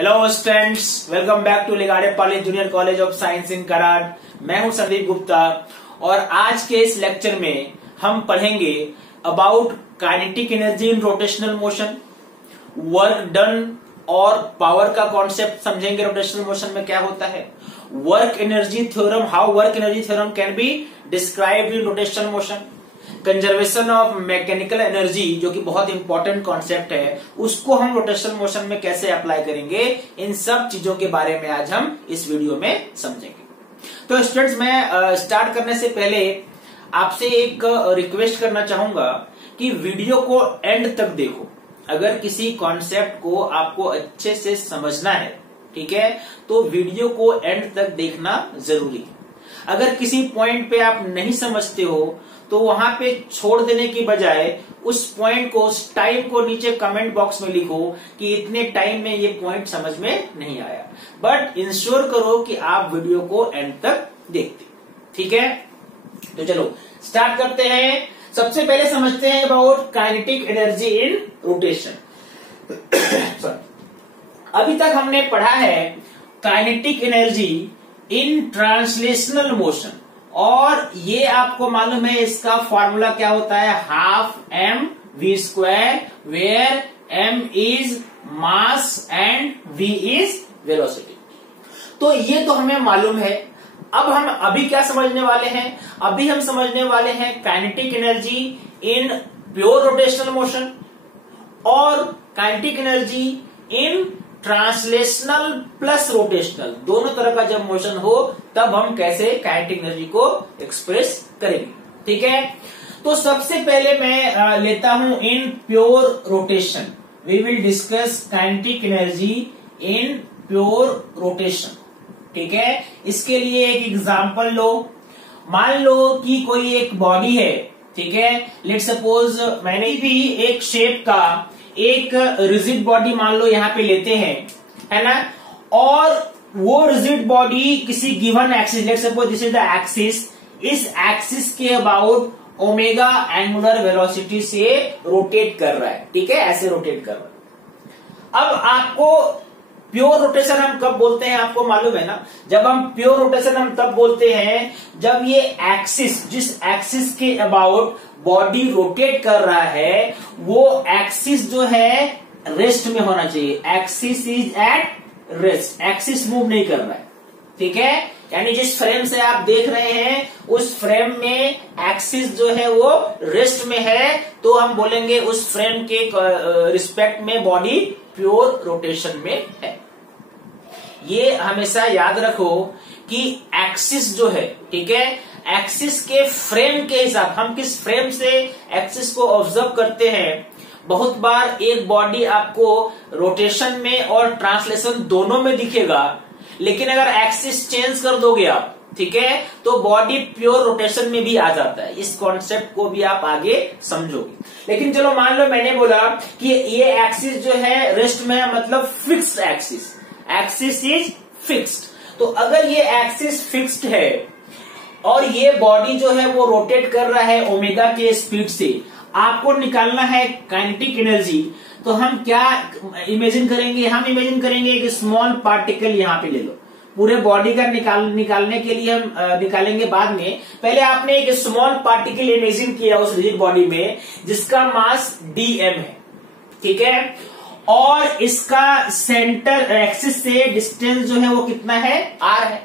Hello students, welcome back to Ligade Pali junior college of science in Karad. मैं हूं संदीप गुप्ता और आज के इस लेक्चर में हम पढ़ेंगे about kinetic energy in rotational motion, work done और पावर का कॉन्सेप्ट समझेंगे। रोटेशनल मोशन में क्या होता है, work energy theorem, how work energy theorem can be described in rotational motion, conservation of mechanical energy जो कि बहुत इंपॉर्टेंट कॉन्सेप्ट है, उसको हम रोटेशनल मोशन में कैसे अप्लाई करेंगे, इन सब चीजों के बारे में आज हम इस वीडियो में समझेंगे। तो स्टूडेंट्स, मैं स्टार्ट करने से पहले आपसे एक रिक्वेस्ट करना चाहूंगा कि वीडियो को एंड तक देखो। अगर किसी कॉन्सेप्ट को आपको अच्छे से समझना है, ठीक है, तो वीडियो को एंड तक देखना जरूरी है। अगर किसी पॉइंट पे आप नहीं समझते हो तो वहां पे छोड़ देने की बजाय उस पॉइंट को, उस टाइम को नीचे कमेंट बॉक्स में लिखो कि इतने टाइम में ये पॉइंट समझ में नहीं आया, बट इंश्योर करो कि आप वीडियो को एंड तक देखते, ठीक है। तो चलो स्टार्ट करते हैं। सबसे पहले समझते हैं about kinetic energy in rotation. अभी तक हमने पढ़ा है kinetic energy in translational motion, और ये आपको मालूम है इसका फॉर्मूला क्या होता है, half M we square, where m is mass and v is velocity. तो ये तो हमें मालूम है। अब हम अभी क्या समझने वाले हैं, अभी हम समझने वाले हैं kinetic energy in pure rotational motion और kinetic energy in translational plus rotational, दोनों तरह का जब मोशन हो तब हम कैसे काइनेटिक एनर्जी को एक्सप्रेस करेंगे, ठीक है। तो सबसे पहले मैं लेता हूं in pure rotation, we will discuss kinetic energy in pure rotation, ठीक है। इसके लिए एक एग्जांपल लो। मान लो कि कोई एक बॉडी है, ठीक है, लेट्स सपोज मैंने भी एक शेप का एक रिजिड बॉडी मान लो यहां पे लेते हैं, है ना, और वो रिजिड बॉडी किसी given axis, let's suppose this is the axis, इस एक्सिस के अबाउट ओमेगा एंगुलर वेलोसिटी से रोटेट कर रहा है, ठीक है, ऐसे रोटेट कर रहा है। अब आपको प्योर रोटेशन हम कब बोलते हैं आपको मालूम है ना, जब हम प्योर रोटेशन हम तब बोलते हैं जब ये एक्सिस, जिस एक्सिस के अबाउट बॉडी रोटेट कर रहा है, वो एक्सिस जो है रेस्ट में होना चाहिए। Axis is at rest, axis move नहीं कर रहा है, ठीक है। यानी जिस फ्रेम से आप देख रहे हैं उस फ्रेम में एक्सिस जो है वो रेस्ट में है, तो हम बोलेंगे उस फ्रेम के रिस्पेक्ट में बॉडी प्योर रोटेशन में है। ये हमेशा याद रखो कि एक्सिस जो है, ठीक है, एक्सिस के फ्रेम के हिसाब, हम किस फ्रेम से एक्सिस को ऑब्जर्व करते हैं। बहुत बार एक बॉडी आपको रोटेशन में और ट्रांसलेशन दोनों में दिखेगा, लेकिन अगर एक्सिस चेंज कर दोगे आप, ठीक है, तो बॉडी प्योर रोटेशन में भी आ जाता है। इस कॉन्सेप्ट को भी आप आगे समझोगे। लेकिन चलो मान लो मैंने बोला कि ये एक्सिस जो है रेस्ट में है, मतलब fixed axis, axis is fixed. तो अगर ये एक्सिस फिक्स्ड है और ये बॉडी जो है वो रोटेट कर रहा है ओमेगा के स्पीड से, आपको निकालना है काइनेटिक एनर्जी, तो हम क्या इमेजिन करेंगे, हम इमेजिन करेंगे एक स्मॉल पार्टिकल यहां पे ले लो। पूरे बॉडी का निकालने के लिए हम निकालेंगे बाद में। पहले आपने एक स्मॉल पार्टिकल इमेजिन किया उस रिजिड बॉडी में जिसका मास dm है, ठीक है, और इसका सेंटर एक्सिस से डिस्टेंस जो है वो कितना है, r है।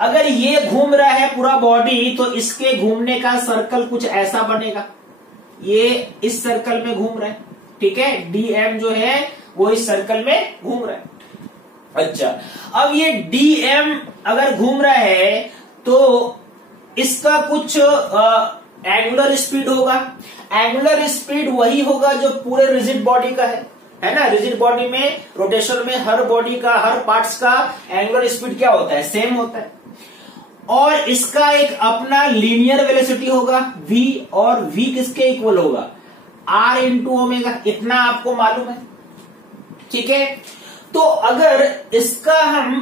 अगर ये घूम रहा है पूरा बॉडी, तो इसके घूमने का सर्कल कुछ ऐसा बनेगा, ये इस सर्कल में घूम रहा है, ठीक है, dm जो है वो इस सर्कल में घूम रहा है। अच्छा, अब ये dm अगर घूम रहा है तो इसका कुछ एंगुलर स्पीड होगा। एंगुलर स्पीड वही होगा जो पूरे रिजिड बॉडी का है ना। रिजिड बॉडी में रोटेशन में हर बॉडी का, हर पार्ट्स का एंगुलर स्पीड क्या होता है, सेम होता है, और इसका एक अपना लीनियर वेलोसिटी होगा v, और v किसके इक्वल होगा, r इंटू ओमेगा, इतना आपको मालूम है, ठीक है। तो अगर इसका हम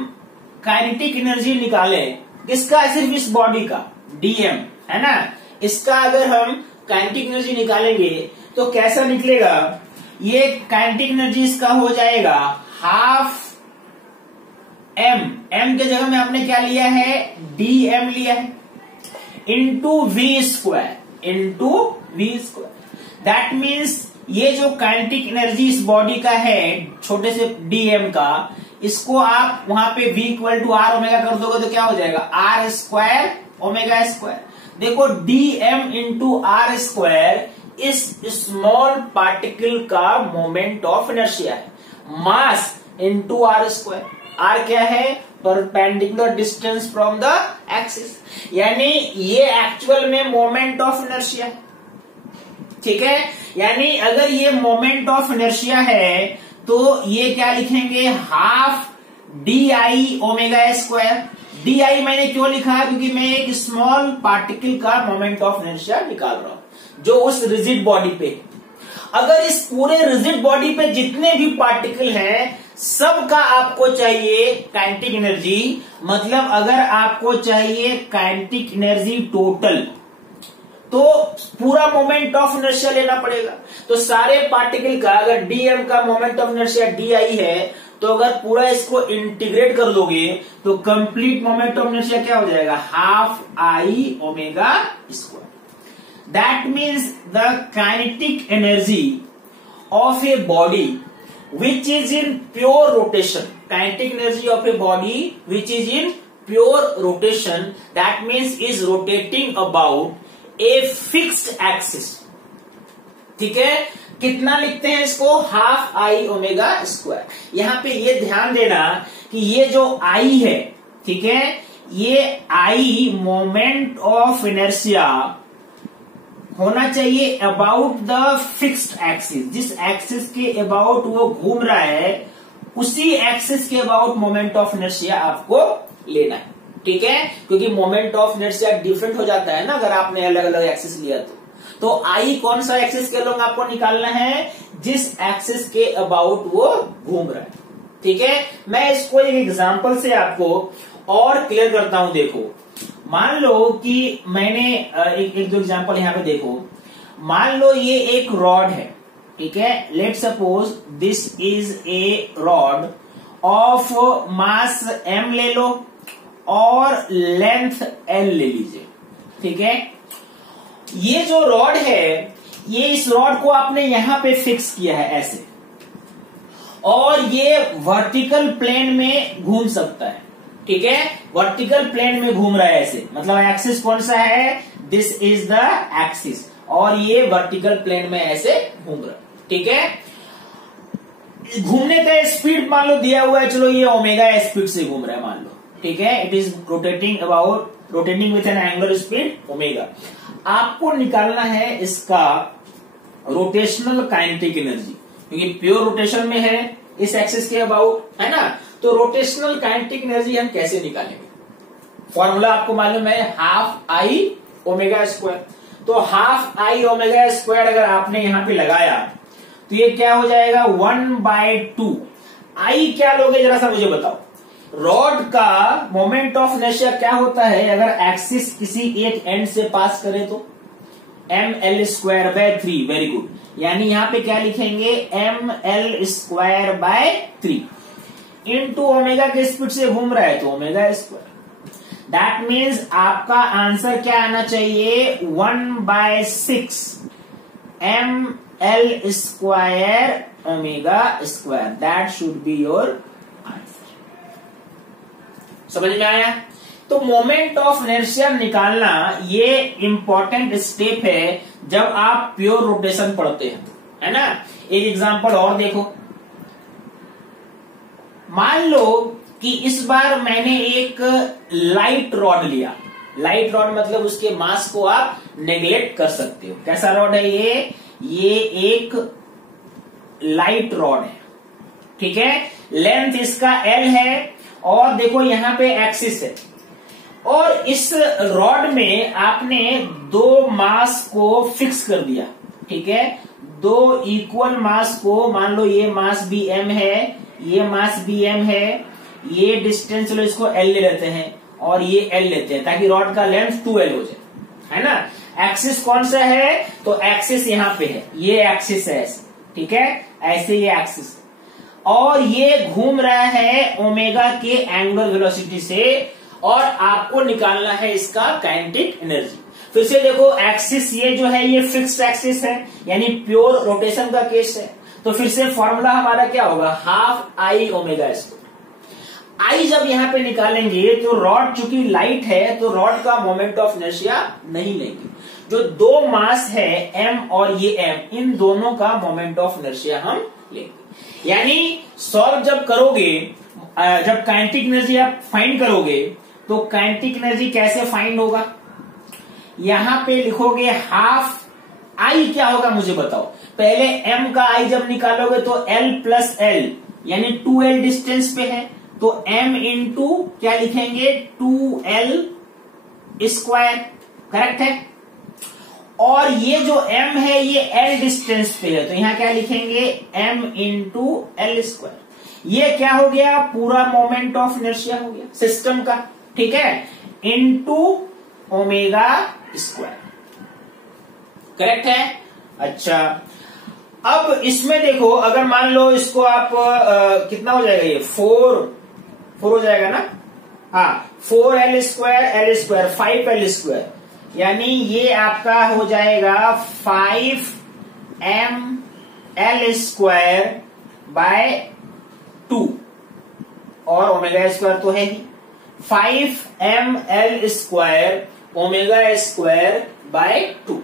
काइनेटिक एनर्जी निकालें, इसका सिर्फ इस बॉडी का dm है ना, इसका अगर हम काइनेटिक एनर्जी निकालेंगे तो कैसा निकलेगा, ये काइनेटिक एनर्जी इसका हो जाएगा हाफ m के जगह में आपने क्या लिया है, dm लिया है, into v square. That means ये जो काइनेटिक एनर्जी इस बॉडी का है छोटे से dm का, इसको आप वहां पे v equal to r omega कर दोगे तो क्या हो जाएगा, आर स्क्वायर ओमेगा स्क्वायर। देखो dm इंटू आर स्क्वायर इस स्मॉल पार्टिकल का मोमेंट ऑफ इनर्शिया है, mass into r square. R क्या है, perpendicular distance from the axis, यानी ये एक्चुअल में मोमेंट ऑफ इनर्शिया है। ठीक है, यानी अगर ये मोमेंट ऑफ इनर्शिया है तो ये क्या लिखेंगे, half D I omega square. D I मैंने क्यों लिखा, क्योंकि मैं एक स्मॉल पार्टिकल का मोमेंट ऑफ इनर्शिया निकाल रहा हूं जो उस रिजिड बॉडी पे। अगर इस पूरे रिजिड बॉडी पे जितने भी पार्टिकल हैं सबका आपको चाहिए काइनेटिक एनर्जी, मतलब अगर आपको चाहिए काइनेटिक एनर्जी टोटल तो पूरा मोमेंट ऑफ इनर्शिया लेना पड़ेगा। तो सारे पार्टिकल का अगर डीएम का moment of inertia D I है तो अगर पूरा इसको इंटीग्रेट कर दोगे तो कंप्लीट मोमेंट ऑफ इनर्शिया क्या हो जाएगा, half I omega square. That means the kinetic energy of a body which is in pure rotation, kinetic energy of a body which is in pure rotation, that means is rotating about a fixed axis. ठीक है, कितना लिखते हैं इसको, half I omega square. यहां पे ये ध्यान देना कि ये जो आई है, ठीक है, ये आई मोमेंट ऑफ इनर्शिया होना चाहिए अबाउट द फिक्स्ड एक्सिस। जिस एक्सिस के अबाउट वो घूम रहा है उसी एक्सिस के अबाउट मोमेंट ऑफ इनर्शिया आपको लेना है। ठीक है, क्योंकि मोमेंट ऑफ इनर्शिया डिफरेंट हो जाता है ना अगर आपने अलग अलग एक्सिस लिया तो आई कौन सा एक्सिस के लोग आपको निकालना है, जिस एक्सिस के अबाउट वो घूम रहा है। ठीक है, मैं इसको एक एग्जांपल से आपको और क्लियर करता हूं। देखो, मान लो कि मैंने एक दो एग्जांपल यहां पे देखो। मान लो ये एक रॉड है, ठीक है, let suppose this is a rod of mass m ले लो और लेंथ l ले लीजिए। ठीक है, ये जो रॉड है, ये इस रॉड को आपने यहां पे फिक्स किया है ऐसे, और ये वर्टिकल प्लेन में घूम सकता है। ठीक है, वर्टिकल प्लेन में घूम रहा है ऐसे, मतलब एक्सिस कौन सा है, दिस इज द एक्सिस, और ये वर्टिकल प्लेन में ऐसे घूम रहा है। ठीक है, घूमने का स्पीड मान लो दिया हुआ है, चलो ये ओमेगा स्पीड से घूम रहा है मान लो। ठीक है, it is rotating with an angular speed omega. आपको निकालना है इसका रोटेशनल काइनेटिक एनर्जी, क्योंकि प्योर रोटेशन में है इस एक्सिस के अबाउट, है ना। तो रोटेशनल काइनेटिक एनर्जी हम कैसे निकालेंगे, फॉर्मूला आपको मालूम है, हाफ आई ओमेगा स्क्वायर। तो हाफ आई ओमेगा स्क्वायर अगर आपने यहां पे लगाया तो ये क्या हो जाएगा, 1/2। आई क्या लोगे जरा सा मुझे बताओ। रॉड का मोमेंट ऑफ इनर्शिया क्या होता है अगर एक्सिस किसी एक एंड से पास करे तो, ml²/3। वेरी गुड, यानी यहां पे क्या लिखेंगे, ml²/3 इंटू ओमेगा के स्पीड से घूम रहा है तो ओमेगा स्क्वायर। दैट मीन्स आपका आंसर क्या आना चाहिए, 1/6 ml² omega square. That should be your answer. समझ में आया। तो मोमेंट ऑफ इनर्शिया निकालना ये इंपॉर्टेंट स्टेप है जब आप प्योर रोटेशन पढ़ते हैं, है ना। एक एग्जांपल और देखो। मान लो कि इस बार मैंने एक लाइट रॉड लिया। लाइट रॉड मतलब उसके मास को आप नेग्लेक्ट कर सकते हो। कैसा रॉड है ये एक लाइट रॉड है। ठीक है, लेंथ इसका L है, और देखो यहां पे एक्सिस है, और इस रॉड में आपने दो मास को फिक्स कर दिया। ठीक है, दो इक्वल मास को, मान लो ये मास भी m है, ये मास भी m है, ये डिस्टेंस लो इसको L ले लेते हैं और ये L लेते हैं ताकि रॉड का लेंथ 2L हो जाए, है ना। एक्सिस कौन सा है, तो एक्सिस यहां पे है, ये एक्सिस है ऐसे। ठीक है, ऐसे ये एक्सिस, और ये घूम रहा है ओमेगा के एंगुलर वेलोसिटी से, और आपको निकालना है इसका काइनेटिक एनर्जी। फिर से देखो, एक्सिस ये जो है ये फिक्स्ड एक्सिस है, यानी प्योर रोटेशन का केस है। तो फिर से फॉर्मूला हमारा क्या होगा, हाफ आई ओमेगा स्क्वायर। आई जब यहां पे निकालेंगे तो रॉड चूंकि लाइट है तो रॉड का मोमेंट ऑफ इनर्शिया नहीं लेंगे। जो दो मास है एम और ये एम, इन दोनों का मोमेंट ऑफ इनर्शिया हम लेंगे। यानी सॉल्व जब करोगे, जब काइनेटिक एनर्जी आप फाइंड करोगे तो काइनेटिक एनर्जी कैसे फाइंड होगा, यहां पे लिखोगे हाफ आई। क्या होगा मुझे बताओ, पहले एम का आई जब निकालोगे तो एल प्लस एल यानी 2l डिस्टेंस पे है, तो m इंटू क्या लिखेंगे 2l स्क्वायर, करेक्ट है। और ये जो m है ये l डिस्टेंस पे है, तो यहां क्या लिखेंगे m इंटू एल स्क्वायर। ये क्या हो गया, पूरा मोमेंट ऑफ इनर्शिया हो गया सिस्टम का, ठीक है, इंटू ओमेगा स्क्वायर, करेक्ट है। अच्छा, अब इसमें देखो, अगर मान लो इसको आप कितना हो जाएगा, ये 4 हो जाएगा ना, हाँ 4l square L square 5l square, यानी ये आपका हो जाएगा 5ml स्क्वायर बाय 2, और ओमेगा स्क्वायर तो है ही, 5ml square omega square by 2,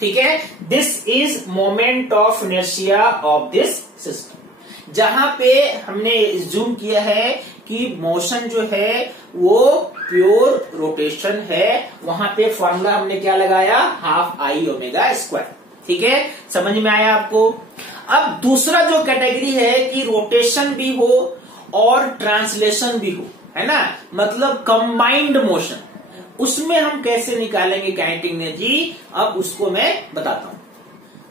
ठीक है। This is moment of inertia of this system. जहां पे हमने जूम किया है कि मोशन जो है वो प्योर रोटेशन है, वहां पे फॉर्मूला हमने क्या लगाया, हाफ आई ओमेगा स्क्वायर, ठीक है, समझ में आया आपको। अब दूसरा जो कैटेगरी है कि रोटेशन भी हो और ट्रांसलेशन भी हो, है ना, मतलब कंबाइंड मोशन, उसमें हम कैसे निकालेंगे काइनेटिक एनर्जी, अब उसको मैं बताता हूं।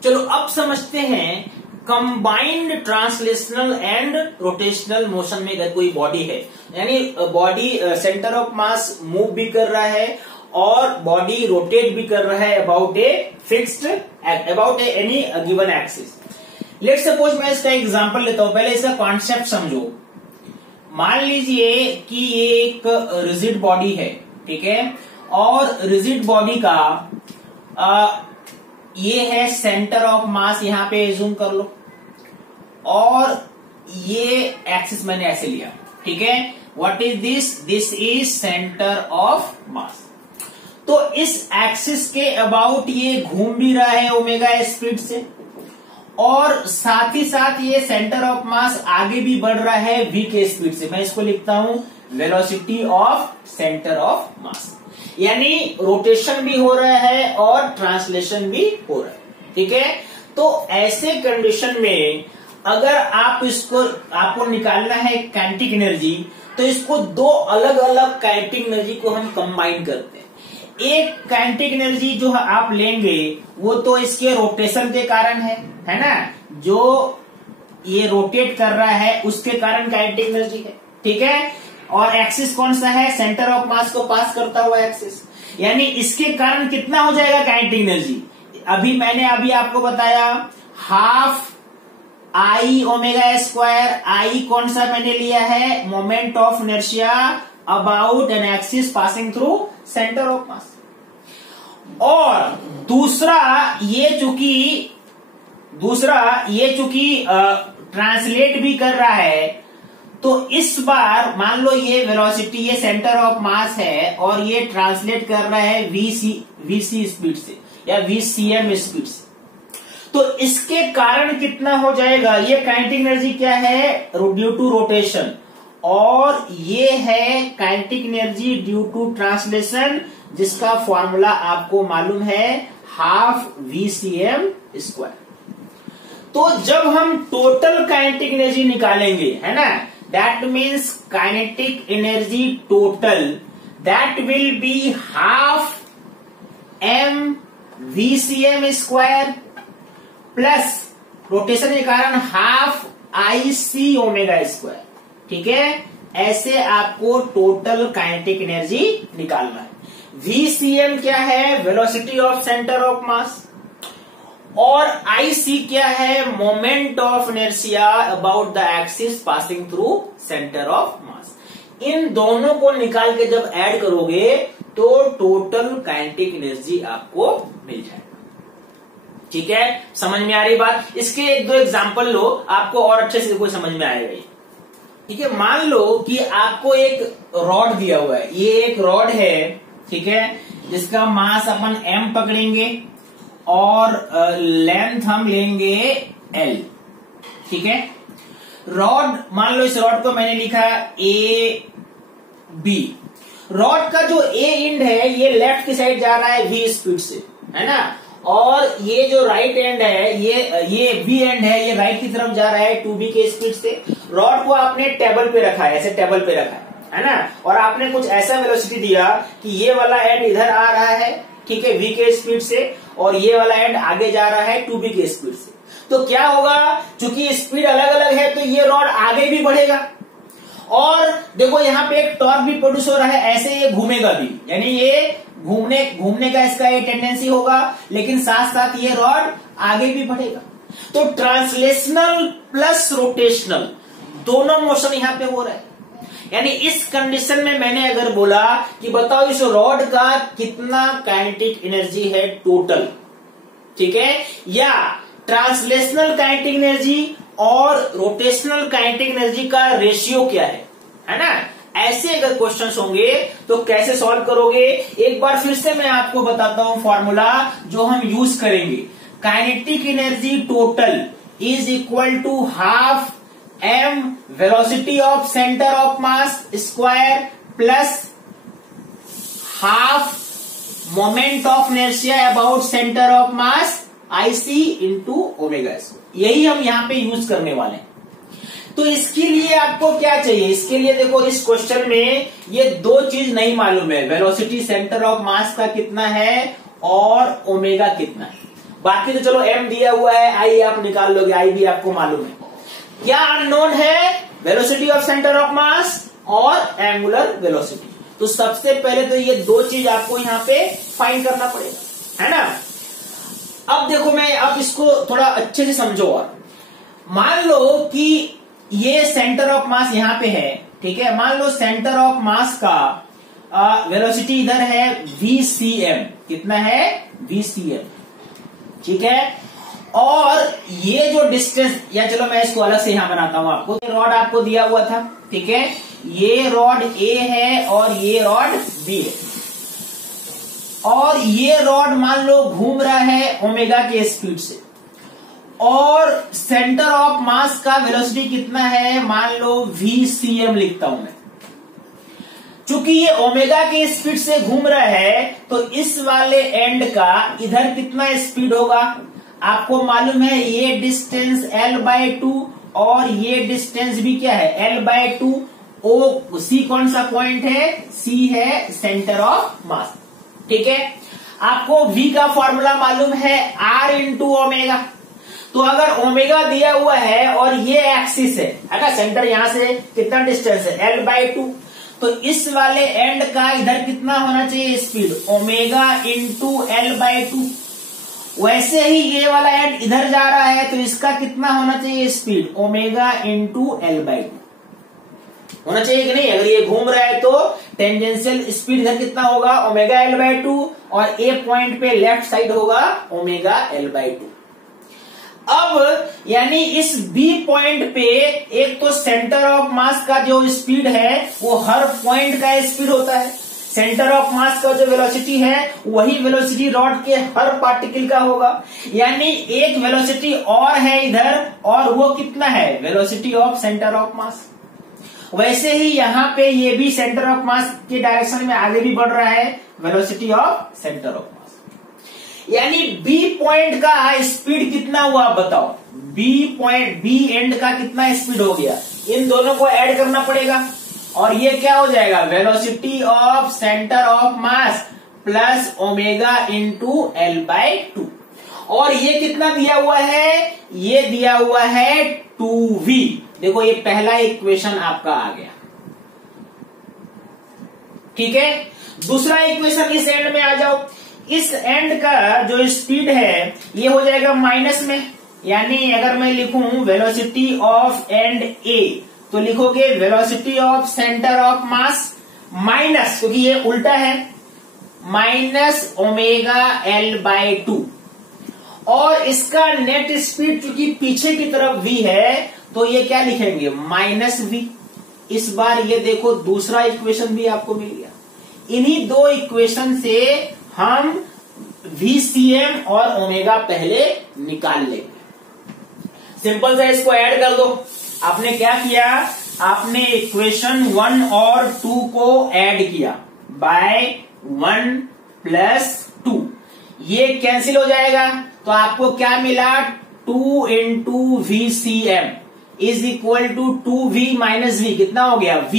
चलो अब समझते हैं combined translational and rotational motion में अगर कोई बॉडी है, यानी body centre of mass move भी कर रहा है और बॉडी रोटेट भी कर रहा है about a fixed, about any given axis. Let suppose मैं इसका एग्जांपल लेता हूं, पहले इसका कॉन्सेप्ट समझो। मान लीजिए कि ये एक रिजिड बॉडी है, ठीक है, और रिजिड बॉडी का ये है सेंटर ऑफ मास, यहां पे जूम कर लो, और ये एक्सिस मैंने ऐसे लिया, ठीक है। What is this, this is centre of mass. तो इस एक्सिस के अबाउट ये घूम भी रहा है ओमेगा स्पीड से, और साथ ही साथ ये सेंटर ऑफ मास आगे भी बढ़ रहा है v के स्पीड से। मैं इसको लिखता हूं वेलोसिटी ऑफ सेंटर ऑफ मास, यानी रोटेशन भी हो रहा है और ट्रांसलेशन भी हो रहा है, ठीक है। तो ऐसे कंडीशन में अगर आप इसको, आपको निकालना है काइनेटिक एनर्जी, तो इसको दो अलग अलग काइनेटिक एनर्जी को हम कंबाइन करते हैं। एक काइनेटिक एनर्जी जो आप लेंगे वो तो इसके रोटेशन के कारण है ना, जो ये रोटेट कर रहा है उसके कारण काइनेटिक एनर्जी है, ठीक है। और एक्सिस कौन सा है, सेंटर ऑफ मास को पास करता हुआ एक्सिस, यानी इसके कारण कितना हो जाएगा काइनेटिक एनर्जी। मैंने आपको बताया हाफ आई ओमेगा स्क्वायर, आई कौन सा मैंने लिया है, moment of inertia about an axis passing through centre of mass. और दूसरा ये चूंकि ट्रांसलेट भी कर रहा है, तो इस बार मान लो ये वेलोसिटी, ये सेंटर ऑफ मास है और ये ट्रांसलेट कर रहा है वीसी स्पीड से या वीसीएम स्पीड से, तो इसके कारण कितना हो जाएगा, ये काइनेटिक एनर्जी क्या है, ड्यू टू रोटेशन, और ये है kinetic energy due to translation, जिसका फॉर्मूला आपको मालूम है हाफ वीसीएम स्क्वायर। तो जब हम टोटल काइनेटिक एनर्जी निकालेंगे, है ना, that means kinetic energy total, that will be half m vcm square plus rotation के कारण हाफ IC ओमेगा स्क्वायर, ठीक है। ऐसे आपको टोटल काइनेटिक एनर्जी निकालना है। VCM क्या है, velocity of centre of mass, और IC क्या है, moment of inertia about the axis passing through centre of mass. इन दोनों को निकाल के जब ऐड करोगे तो टोटल काइनेटिक एनर्जी आपको मिल जाएगा। ठीक है, समझ में आ रही बात। इसके एक दो एग्जांपल लो, आपको और अच्छे से कोई समझ में आएगा। ठीक है, मान लो कि आपको एक रॉड दिया हुआ है, ये एक रॉड है, ठीक है, जिसका मास अपन m पकड़ेंगे और लेंथ हम लेंगे l। ठीक है, रॉड, मान लो इस रॉड को मैंने लिखा ए बी। रॉड का जो ए एंड है ये लेफ्ट की साइड जा रहा है v स्पीड से, है ना, और ये जो राइट एंड है ये बी एंड है, ये राइट की तरफ जा रहा है 2b के स्पीड से। रॉड को आपने टेबल पे रखा है, ऐसे टेबल पे रखा है ना, और आपने कुछ ऐसा वेलोसिटी दिया कि ये वाला एंड इधर आ रहा है, ठीक है, v के स्पीड से, और ये वाला एंड आगे जा रहा है 2b के स्पीड से। तो क्या होगा, चूंकि स्पीड अलग अलग है तो ये रॉड आगे भी बढ़ेगा, और देखो यहाँ पे एक टॉर्क भी प्रोड्यूस हो रहा है, ऐसे ये घूमेगा भी, यानी ये घूमने का इसका ये टेंडेंसी होगा, लेकिन साथ साथ ये रॉड आगे भी बढ़ेगा। तो ट्रांसलेशनल प्लस रोटेशनल दोनों मोशन यहाँ पे हो रहा है। यानी इस कंडीशन में मैंने अगर बोला कि बताओ इस रॉड का कितना काइनेटिक एनर्जी है टोटल, ठीक है, या ट्रांसलेशनल काइनेटिक एनर्जी और रोटेशनल काइनेटिक एनर्जी का रेशियो क्या है ना, ऐसे अगर क्वेश्चंस होंगे तो कैसे सॉल्व करोगे। एक बार फिर से मैं आपको बताता हूं फॉर्मूला जो हम यूज करेंगे। Kinetic energy total is equal to half m velocity of centre of mass square plus half moment of inertia about centre of mass IC into omega square. यही हम यहां पे यूज करने वाले हैं। तो इसके लिए आपको क्या चाहिए, इसके लिए देखो इस क्वेश्चन में ये दो चीज नहीं मालूम है, वेलोसिटी सेंटर ऑफ मास का कितना है और ओमेगा कितना है। बाकी तो चलो m दिया हुआ है, I आप निकाल लोगे, I भी आपको मालूम है। क्या अननोन है, velocity of centre of mass और एंगुलर वेलोसिटी। तो सबसे पहले तो ये दो चीज आपको यहाँ पे फाइंड करना पड़ेगा, है ना। अब देखो मैं अब इसको थोड़ा अच्छे से समझो। और मान लो कि ये सेंटर ऑफ मास यहाँ पे है, ठीक है, मान लो सेंटर ऑफ मास का वेलोसिटी इधर है VCM, कितना है VCM, ठीक है, और ये जो डिस्टेंस, या चलो मैं इसको अलग से यहां बनाता हूं आपको। रॉड आपको दिया हुआ था, ठीक है, ये रॉड A है और ये रॉड B है, और ये रॉड मान लो घूम रहा है ओमेगा के स्पीड से, और सेंटर ऑफ मास का वेलोसिटी कितना है, मान लो VCM लिखता हूं मैं। चूंकि ये ओमेगा के स्पीड से घूम रहा है तो इस वाले एंड का इधर कितना स्पीड होगा, आपको मालूम है ये डिस्टेंस L/2 और ये डिस्टेंस भी क्या है L/2। O C कौन सा पॉइंट है, C है सेंटर ऑफ मास, ठीक है। आपको V का फॉर्मूला मालूम है R इंटू ओमेगा। तो अगर ओमेगा दिया हुआ है और ये एक्सिस है ना, सेंटर यहां से कितना डिस्टेंस है L/2, तो इस वाले एंड का इधर कितना होना चाहिए स्पीड, ओमेगा इंटू L/2। वैसे ही ये वाला एंड इधर जा रहा है तो इसका कितना होना चाहिए स्पीड, ओमेगा इंटू L/2 होना चाहिए कि नहीं। अगर ये घूम रहा है तो टेंजेंशियल स्पीड इधर कितना होगा, ओमेगा L/2, और ए पॉइंट पे लेफ्ट साइड होगा ओमेगा L/2। अब यानी इस बी पॉइंट पे एक तो सेंटर ऑफ मास का जो स्पीड है वो हर पॉइंट का स्पीड होता है, सेंटर ऑफ मास का जो वेलोसिटी है वही वेलोसिटी रॉड के हर पार्टिकल का होगा। यानी एक वेलोसिटी और है इधर, और वो कितना है, वेलोसिटी ऑफ सेंटर ऑफ मास। वैसे ही यहाँ पे ये भी सेंटर ऑफ मास के डायरेक्शन में आगे भी बढ़ रहा है, वेलोसिटी ऑफ सेंटर ऑफ मास। यानी बी पॉइंट का स्पीड कितना हुआ बताओ, बी एंड का कितना स्पीड हो गया, इन दोनों को ऐड करना पड़ेगा, और ये क्या हो जाएगा, velocity of centre of mass plus omega into L/2। और ये कितना दिया हुआ है, ये दिया हुआ है 2v। देखो ये पहला इक्वेशन आपका आ गया, ठीक है। दूसरा इक्वेशन इस एंड में आ जाओ, इस एंड का जो स्पीड है ये हो जाएगा माइनस में, यानी अगर मैं लिखूं वेलोसिटी ऑफ एंड ए तो लिखोगे velocity of centre of mass minus, क्योंकि ये उल्टा है, माइनस ओमेगा एल बाय 2। और इसका नेट स्पीड चूंकि पीछे की तरफ v है तो ये क्या लिखेंगे माइनस v। इस बार ये देखो दूसरा इक्वेशन भी आपको मिल गया। इन्हीं दो इक्वेशन से हम VCM और ओमेगा पहले निकाल लेंगे। सिंपल सा इसको ऐड कर दो। आपने क्या किया, आपने इक्वेशन 1 और 2 को ऐड किया बाय 1 + 2, ये कैंसिल हो जाएगा तो आपको क्या मिला 2 × VCM is equal to 2v - v। कितना हो गया v,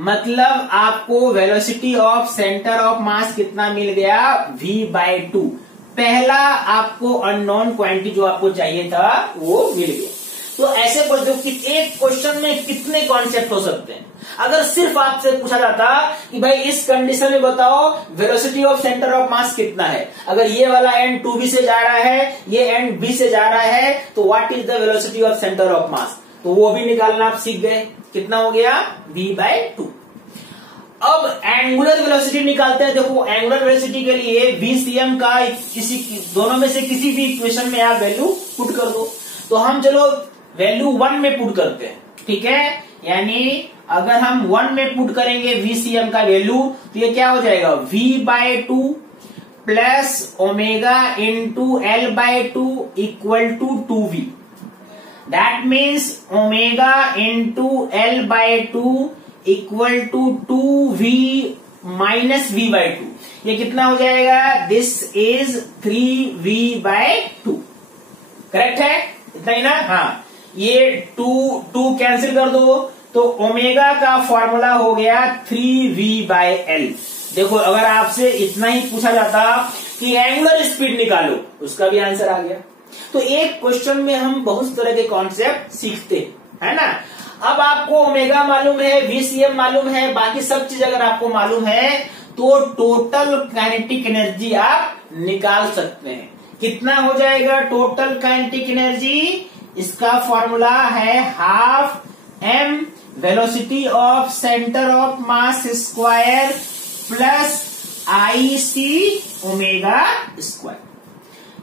मतलब आपको velocity of centre of mass कितना मिल गया v/2। पहला आपको अननोन क्वांटिटी जो आपको चाहिए था वो मिल गया। तो ऐसे बोलते कि एक क्वेश्चन में कितने कॉन्सेप्ट हो सकते हैं। अगर सिर्फ आपसे पूछा जाता कि भाई इस कंडीशन में बताओ velocity of centre of mass कितना है, अगर ये वाला एंड 2v से जा रहा है, ये एंड b से जा रहा है, तो what is the velocity of centre of mass, तो वो भी निकालना आप सीख गए। कितना हो गया v/2। अब एंगुलर वेलोसिटी निकालते हैं। देखो एंगुलर वेलोसिटी के लिए VCM का दोनों में से किसी भी इक्वेशन में आप वैल्यू पुट कर दो। तो हम चलो वैल्यू 1 में पुट करते हैं, ठीक है। यानी अगर हम 1 में पुट करेंगे VCM का वैल्यू तो ये क्या हो जाएगा v/2 plus omega into L/2 equal to 2v। That means omega into L/2 equal to 2v minus v/2। ये कितना हो जाएगा, दिस इज 3v/2। करेक्ट है, इतना ही ना। हाँ, ये 2 कैंसिल कर दो तो ओमेगा का फॉर्मूला हो गया 3v/L। देखो अगर आपसे इतना ही पूछा जाता कि एंगुलर स्पीड निकालो, उसका भी आंसर आ गया। तो एक क्वेश्चन में हम बहुत तरह के कॉन्सेप्ट सीखते हैं, है ना। अब आपको ओमेगा मालूम है, VCM मालूम है, बाकी सब चीज अगर आपको मालूम है तो टोटल काइनेटिक एनर्जी आप निकाल सकते हैं। कितना हो जाएगा टोटल काइनेटिक एनर्जी, इसका फॉर्मूला है ½ m velocity of centre of mass square plus IC omega square.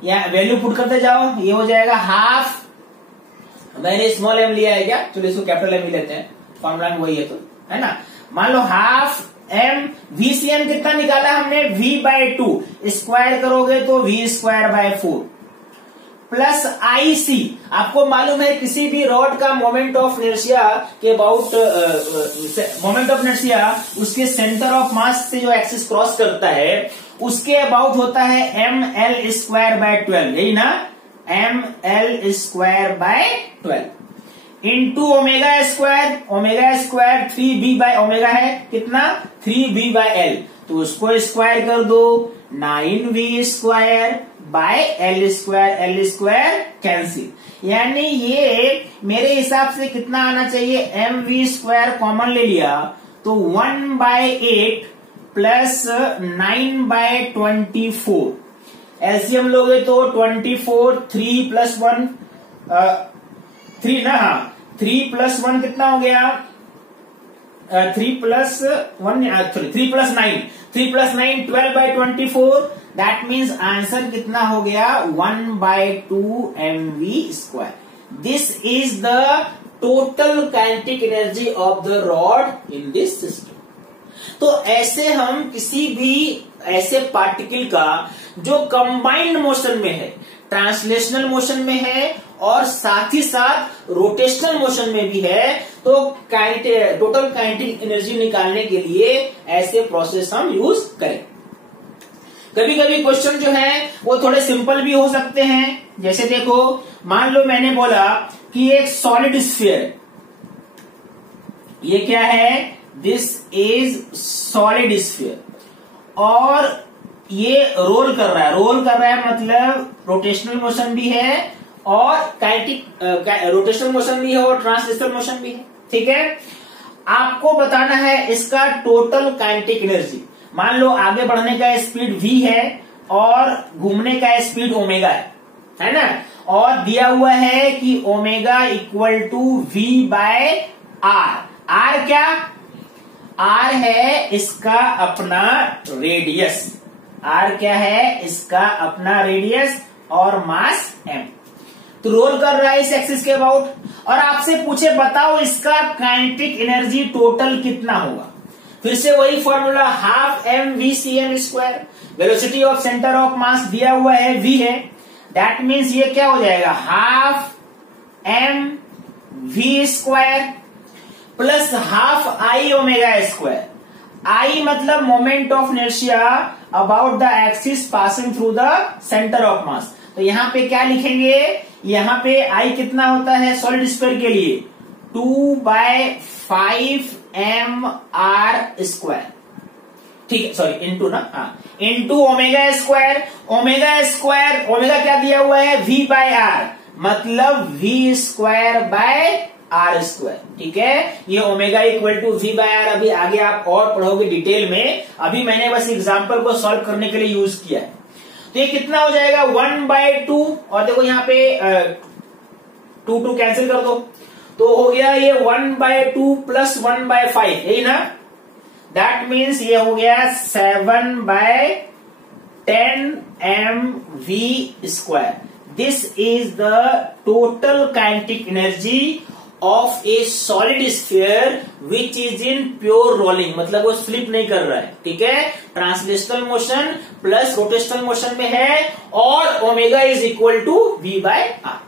या वैल्यू पुट करते जाओ, ये हो जाएगा ½ मैंने स्मॉल m लिया है क्या, चलो इसको कैपिटल M ही लेते हैं, फॉर्मूला में वही है तो, है ना। मान लो ½ m VCM कितना निकाला हमने v/2, स्क्वायर करोगे तो v²/4 प्लस IC। आपको मालूम है किसी भी रॉड का मोमेंट ऑफ इनर्शिया के अबाउट मोमेंट ऑफ इनर्शिया उसके सेंटर ऑफ मास से जो एक्सिस क्रॉस करता है उसके अबाउट होता है mL²/12, यही ना, mL²/12 इंटू ओमेगा स्क्वायर 3v/ओमेगा है कितना 3v/L, तो उसको स्क्वायर कर दो 9v²/L², कैंसिल। यानी ये मेरे हिसाब से कितना आना चाहिए, mv² कॉमन ले लिया तो 1/8 प्लस 9/24। एलसीएम लोगे तो 24, 3 + 1 3 ना, हाँ 3 + 1 कितना हो गया 3 + 9 12/24। दैट मीन्स आंसर कितना हो गया 1/2 mv²। This is the total kinetic energy of the rod in this system. तो ऐसे हम किसी भी ऐसे पार्टिकल का जो कंबाइंड मोशन में है, ट्रांसलेशनल मोशन में है और साथ ही साथ रोटेशनल मोशन में भी है, तो टोटल काइनेटिक एनर्जी निकालने के लिए ऐसे प्रोसेस हम यूज करें। कभी कभी क्वेश्चन जो है वो थोड़े सिंपल भी हो सकते हैं। जैसे देखो मान लो मैंने बोला कि एक सॉलिड स्फीयर, ये क्या है, दिस इज सॉलिड स्फीयर, और ये रोल कर रहा है मतलब रोटेशनल मोशन भी है और काइनेटिक रोटेशनल मोशन भी है और ट्रांसलेशनल मोशन भी है, ठीक है। आपको बताना है इसका टोटल काइनेटिक एनर्जी। मान लो आगे बढ़ने का स्पीड v है और घूमने का स्पीड ओमेगा है ना, और दिया हुआ है कि omega equal to v by r. R क्या? आर है इसका अपना रेडियस। आर क्या है? इसका अपना रेडियस और मास m। तो रोल कर रहा है इस एक्सिस के अबाउट, और आपसे पूछे बताओ इसका काइनेटिक एनर्जी टोटल कितना होगा। फिर से वही formula, half M v c m square. Velocity of centre of mass दिया हुआ है v है, दैट मीन्स ये क्या हो जाएगा, half M we square plus half I omega square. I मतलब moment of inertia about the axis passing through the centre of mass. तो यहां पे क्या लिखेंगे, यहां पे आई कितना होता है सॉलिड स्फीयर के लिए, 2/5 mr स्क्वायर, ठीक है, सॉरी इंटू ना, हाँ, into omega square. Omega square, omega क्या दिया हुआ है, v बाय आर, मतलब v square by r square, ठीक है। ये omega equal to v by r अभी आगे आप और पढ़ोगे डिटेल में, अभी मैंने बस एग्जाम्पल को सॉल्व करने के लिए यूज किया है। तो ये कितना हो जाएगा, 1/2, और देखो यहाँ पे 2 कैंसिल कर दो, तो हो गया ये 1/2 प्लस 1/5, यही ना, दैट मीन्स ये हो गया 7/10 mv square. This is the total kinetic energy of a solid sphere which is in pure rolling, मतलब वो स्लिप नहीं कर रहा है, ठीक है। Translational motion plus rotational motion में है, और omega is equal to v by r,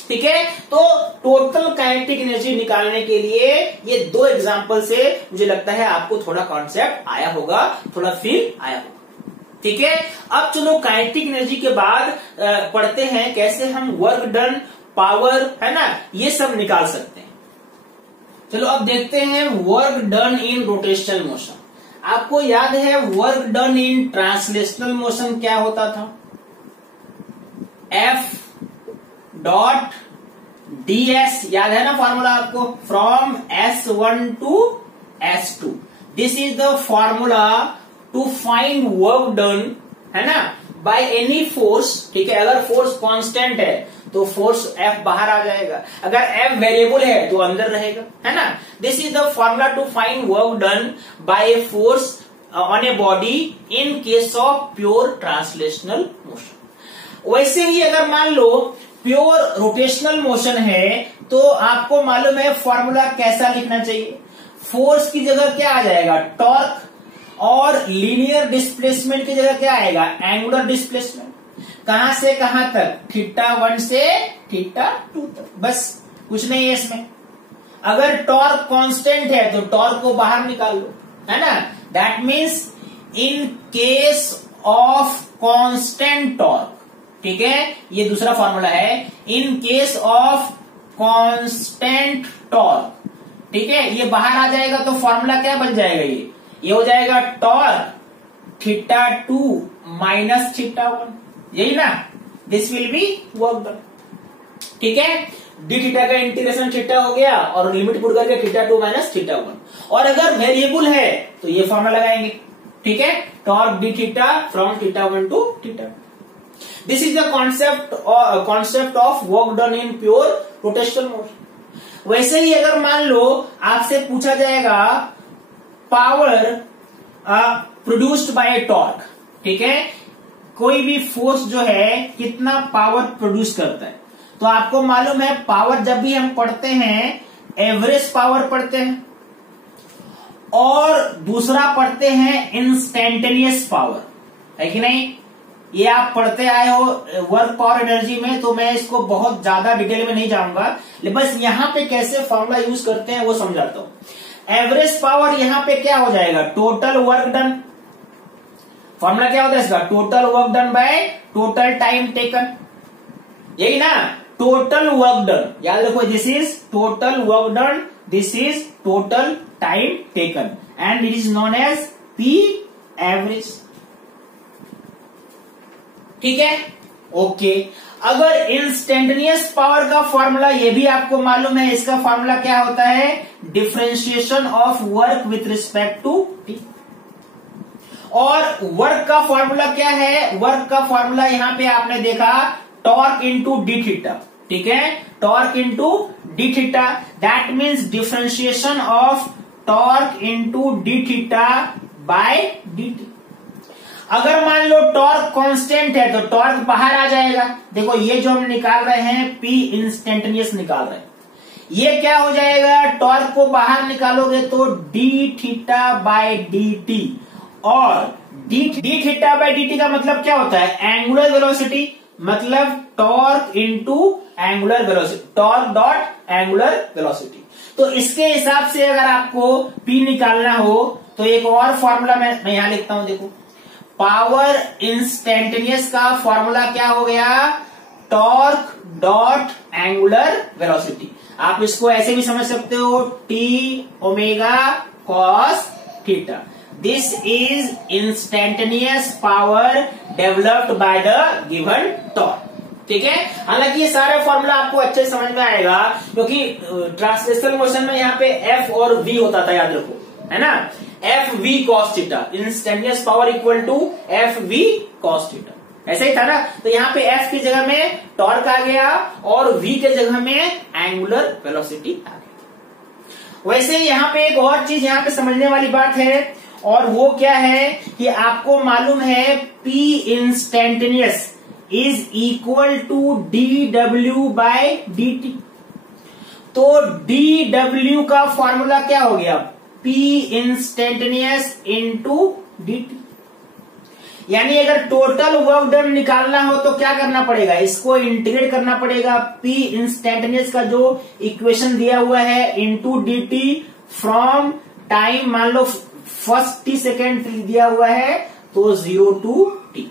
ठीक है। तो टोटल काइनेटिक एनर्जी निकालने के लिए ये 2 एग्जांपल से मुझे लगता है आपको थोड़ा कॉन्सेप्ट आया होगा, थोड़ा फील आया होगा, ठीक है। अब चलो काइनेटिक एनर्जी के बाद पढ़ते हैं कैसे हम वर्क डन, पावर, है ना, ये सब निकाल सकते हैं। चलो अब देखते हैं वर्क डन इन रोटेशनल मोशन। आपको याद है वर्क डन इन ट्रांसलेशनल मोशन क्या होता था, F डॉट ds, याद है ना फॉर्मूला आपको, from S1 to S2। This is the formula to find work done, है ना, बाय एनी फोर्स, ठीक है। अगर फोर्स कांस्टेंट है तो फोर्स F बाहर आ जाएगा, अगर F वेरिएबल है तो अंदर रहेगा, है ना। This is the formula to find work done by a force on a body in case of pure translational motion. वैसे ही अगर मान लो प्योर रोटेशनल मोशन है तो आपको मालूम है फॉर्मूला कैसा लिखना चाहिए। फोर्स की जगह क्या आ जाएगा, टॉर्क, और लीनियर डिस्प्लेसमेंट की जगह क्या आएगा, एंगुलर डिस्प्लेसमेंट। कहां से कहां तक, θ1 से θ2 तक, बस कुछ नहीं है इसमें। अगर टॉर्क कांस्टेंट है तो टॉर्क को बाहर निकाल लो, है ना। That means in case of constant torque, ठीक है, ये दूसरा फॉर्मूला है, इन केस ऑफ कांस्टेंट टॉर्क, ठीक है, ये बाहर आ जाएगा तो फॉर्मूला क्या बन जाएगा, ये हो जाएगा टॉर्क θ2 माइनस θ1, यही ना। This will be work done, ठीक है। डी थीटा का इंटीग्रेशन थीटा हो गया और लिमिट पुट करके θ2 माइनस θ1, और अगर वेरिएबल है तो ये फॉर्मूला लगाएंगे, ठीक है, torque D theta from θ1 to θ2। This is the concept of work done in pure rotational motion. वैसे ही अगर मान लो आपसे पूछा जाएगा power produced by a torque, ठीक है, कोई भी फोर्स जो है कितना पावर प्रोड्यूस करता है, तो आपको मालूम है पावर जब भी हम पढ़ते हैं एवरेज पावर पढ़ते हैं और दूसरा पढ़ते हैं इंस्टेंटेनियस पावर, है कि नहीं। ये आप पढ़ते आए हो वर्क पावर एनर्जी में, तो मैं इसको बहुत ज्यादा डिटेल में नहीं जाऊंगा, बस यहां पे कैसे फॉर्मूला यूज करते हैं वो समझाता हूं। एवरेज पावर यहां पे क्या हो जाएगा, टोटल वर्क डन। फॉर्मूला क्या होता है इसका, total work done by total time taken, यही ना, टोटल वर्क डन, याद रखो, this is total work done, this is total time taken, and it is known as p average, ठीक है, ओके। अगर इंस्टेंटेनियस पावर का फॉर्मूला ये भी आपको मालूम है, इसका फॉर्मूला क्या होता है, differentiation of work with respect to t. और वर्क का फॉर्मूला क्या है? वर्क का फॉर्मूला यहां पे आपने देखा टॉर्क इंटू डी थीटा, ठीक है, torque into D theta, that means differentiation of torque into D theta by D T. अगर मान लो टॉर्क कांस्टेंट है तो टॉर्क बाहर आ जाएगा। देखो ये जो हम निकाल रहे हैं पी इंस्टेंटेनियस निकाल रहे हैं, ये क्या हो जाएगा? टॉर्क को बाहर निकालोगे तो D theta by D T, और D theta by D T का मतलब क्या होता है? एंगुलर वेलोसिटी, मतलब torque into angular velocity, torque dot angular velocity. तो इसके हिसाब से अगर आपको पी निकालना हो तो एक और फॉर्मूला मैं यहां लिखता हूं, देखो पावर इंस्टेंटेनियस का फॉर्मूला क्या हो गया? Torque dot angular velocity. आप इसको ऐसे भी समझ सकते हो, T omega cos theta. This is instantaneous power developed by the given torque, ठीक है। हालांकि ये सारा फॉर्मूला आपको अच्छे से समझ में आएगा, क्योंकि ट्रांसलेशनल मोशन में यहाँ पे एफ और वी होता था, याद रखो, है ना, f v cos theta, instantaneous power equal to f v cos theta, ऐसा ही था ना। तो यहाँ पे एफ की जगह में टॉर्क आ गया और वी के जगह में एंगुलर वेलोसिटी आ गया। वैसे यहाँ पे एक और चीज यहाँ पे समझने वाली बात है, और वो क्या है कि आपको मालूम है P instantaneous is equal to D W by D T. तो डी डब्ल्यू का फॉर्मूला क्या हो गया? P instantaneous into D T. यानी अगर टोटल वर्क डन निकालना हो तो क्या करना पड़ेगा? इसको इंटीग्रेट करना पड़ेगा। पी इंस्टेंटेनियस का जो इक्वेशन दिया हुआ है into D T from time, मान लो फर्स्ट टी सेकेंड दिया हुआ है तो 0 टू टी।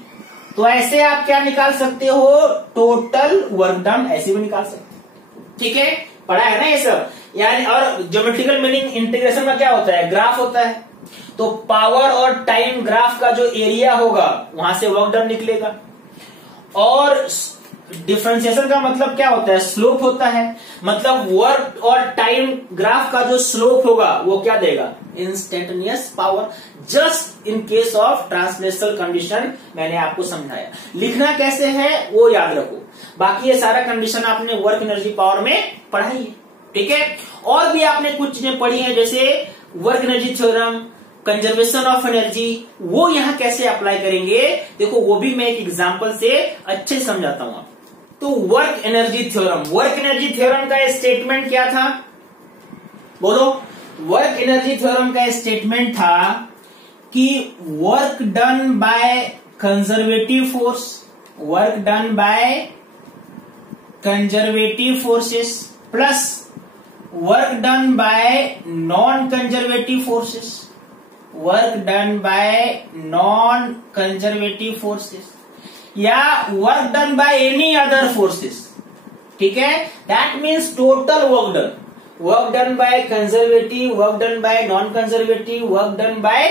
तो ऐसे आप क्या निकाल सकते हो? टोटल वर्क डन ऐसे भी निकाल सकते हो, ठीक है, पढ़ा है ना ये सब। यानी और ज्योमेट्रिकल मीनिंग इंटीग्रेशन का क्या होता है? ग्राफ होता है। तो पावर और टाइम ग्राफ का जो एरिया होगा वहां से वर्क डन निकलेगा, और डिफरेंशिएशन का मतलब क्या होता है? स्लोप होता है। मतलब वर्क और टाइम ग्राफ का जो स्लोप होगा वो क्या देगा? Instantaneous power. Just in case of translational condition मैंने आपको समझाया। लिखना कैसे है वो याद रखो, बाकी ये सारा कंडीशन आपने वर्क एनर्जी पावर में पढ़ाई है, ठीक है। और भी आपने कुछ चीजें पढ़ी है, जैसे work energy theorem, conservation of energy, वो यहां कैसे अप्लाई करेंगे देखो, वो भी मैं एक एग्जांपल से अच्छे समझाता हूं। तो work energy theorem, work energy theorem का स्टेटमेंट क्या था? बोलो। वर्क एनर्जी थ्योरम का स्टेटमेंट था कि work done by conservative force, work done by conservative forces plus work done by non conservative forces, work done by non conservative forces, या work done by any other forces, ठीक है। That means total work done, work done by conservative, work done by non conservative, work done by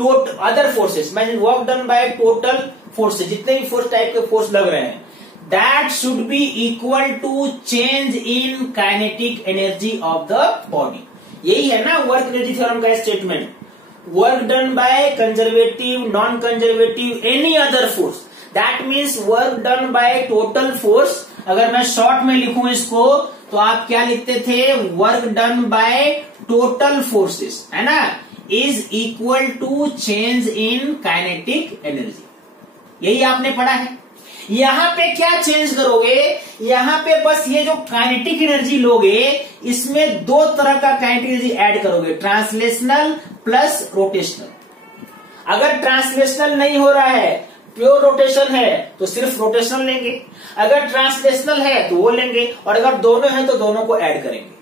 other forces, mean work done by total forces, जितने भी force type के force लग रहे हैं, that should be equal to change in kinetic energy of the body. यही है ना work energy theorem का statement. Work done by conservative, non conservative, any other force, that means work done by total force. अगर मैं short में लिखूं इसको तो आप क्या लिखते थे? Work done by total forces, है ना, is equal to change in kinetic energy. यही आपने पढ़ा है। यहां पे क्या चेंज करोगे? यहां पे बस ये जो काइनेटिक एनर्जी लोगे, इसमें दो तरह का काइनेटिक एनर्जी ऐड करोगे, ट्रांसलेशनल प्लस रोटेशनल। अगर ट्रांसलेशनल नहीं हो रहा है, प्योर रोटेशन है, तो सिर्फ रोटेशनल लेंगे। अगर ट्रांसलेशनल है तो वो लेंगे, और अगर दोनों है तो दोनों को ऐड करेंगे।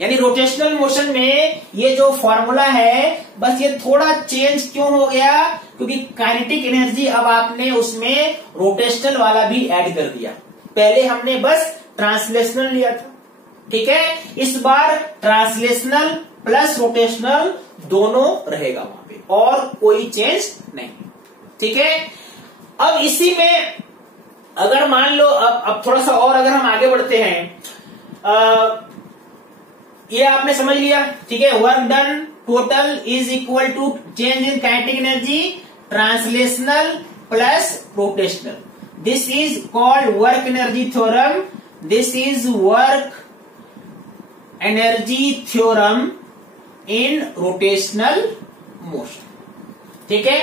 यानी रोटेशनल मोशन में ये जो फॉर्मूला है, बस ये थोड़ा चेंज क्यों हो गया? क्योंकि काइनेटिक एनर्जी अब आपने उसमें रोटेशनल वाला भी ऐड कर दिया। पहले हमने बस ट्रांसलेशनल लिया था, ठीक है। इस बार ट्रांसलेशनल प्लस रोटेशनल दोनों रहेगा वहां पे, और कोई चेंज नहीं, ठीक है। अब इसी में अगर मान लो अब थोड़ा सा और अगर हम आगे बढ़ते हैं, ये आपने समझ लिया, ठीक है। Work done total is equal to change in kinetic energy translational plus rotational. This is called work energy theorem. This is work energy theorem in rotational motion, ठीक है।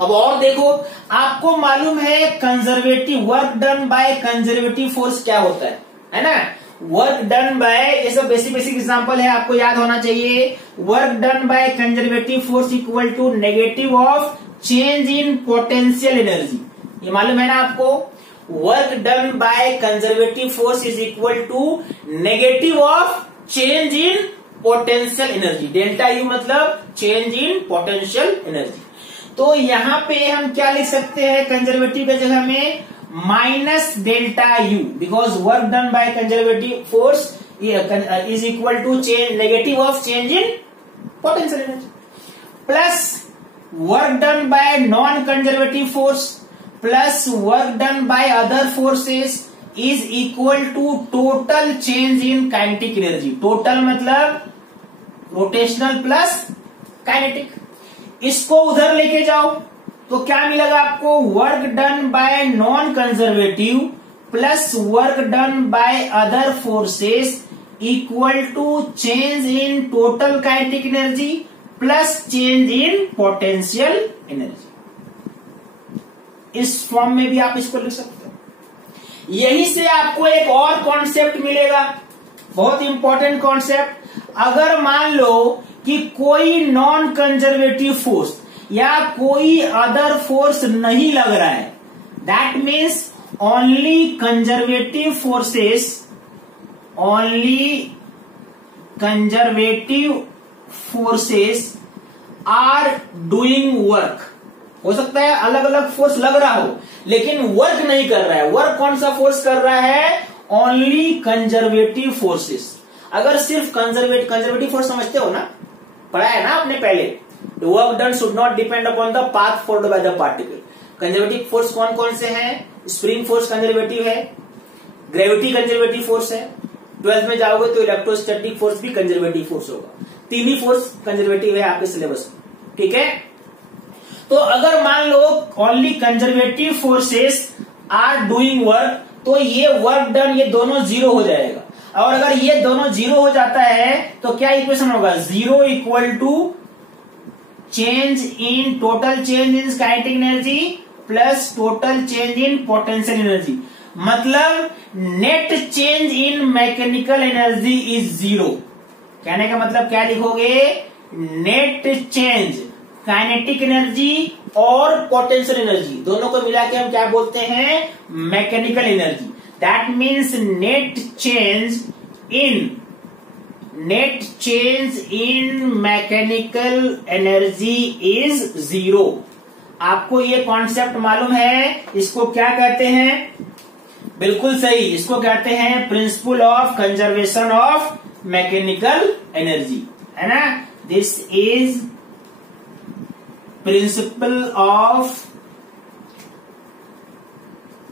अब और देखो, आपको मालूम है conservative work done by conservative force क्या होता है ना। वर्क डन बाय, ये सब बेसिक एग्जांपल है, आपको याद होना चाहिए। Work done by conservative force equal to negative of change in potential energy. ये मालूम है ना आपको। Work done by conservative force is equal to negative of change in potential energy. Delta u मतलब चेंज इन पोटेंशियल एनर्जी। तो यहां पे हम क्या लिख सकते हैं कंजर्वेटिव के जगह में minus delta u, because work done by conservative force is equal to change negative of change in potential energy, plus work done by non conservative force plus work done by other forces is equal to total change in kinetic energy. Total मतलब rotational plus kinetic. इसको उधर लेके जाओ तो क्या मिलेगा आपको, work done by non conservative plus work done by other forces equal to change in total kinetic energy plus change in potential energy. इस फॉर्म में भी आप इसको लिख सकते हो। यहीं से आपको एक और कॉन्सेप्ट मिलेगा, बहुत इंपॉर्टेंट कॉन्सेप्ट। अगर मान लो कि कोई नॉन कंजर्वेटिव फोर्स या कोई अदर फोर्स नहीं लग रहा है, that means only conservative forces, only conservative forces are doing work. हो सकता है अलग अलग फोर्स लग रहा हो लेकिन वर्क नहीं कर रहा है। वर्क कौन सा फोर्स कर रहा है, ओनली कंजर्वेटिव फोर्सेस। अगर सिर्फ कंजर्वेटिव फोर्स समझते हो ना, पढ़ा है ना आपने पहले, the work done should not depend upon the path followed by the particle. Conservative force कौन कौन से हैं, स्प्रिंग फोर्स कंजर्वेटिव है, ग्रेविटी कंजर्वेटिव फोर्स है, 12th में जाओगे तो इलेक्ट्रोस्टैटिक फोर्स भी कंजर्वेटिव फोर्स होगा। तीन ही फोर्स कंजर्वेटिव है आपके सिलेबस में, ठीक है। तो अगर मान लो only conservative forces are doing work, तो ये वर्क डन ये दोनों जीरो हो जाएगा। और अगर ये दोनों जीरो हो जाता है तो क्या इक्वेशन होगा, zero equal to change in total change in kinetic energy plus total change in potential energy. मतलब net change in mechanical energy is zero. कहने का मतलब क्या लिखोगे, नेट चेंज काइनेटिक एनर्जी और पोटेंशियल एनर्जी दोनों को मिला के हम क्या बोलते हैं, mechanical energy. That means net change in mechanical energy is zero. आपको ये कॉन्सेप्ट मालूम है, इसको क्या कहते हैं, बिल्कुल सही, इसको कहते हैं principle of conservation of mechanical energy, है ना। This is principle of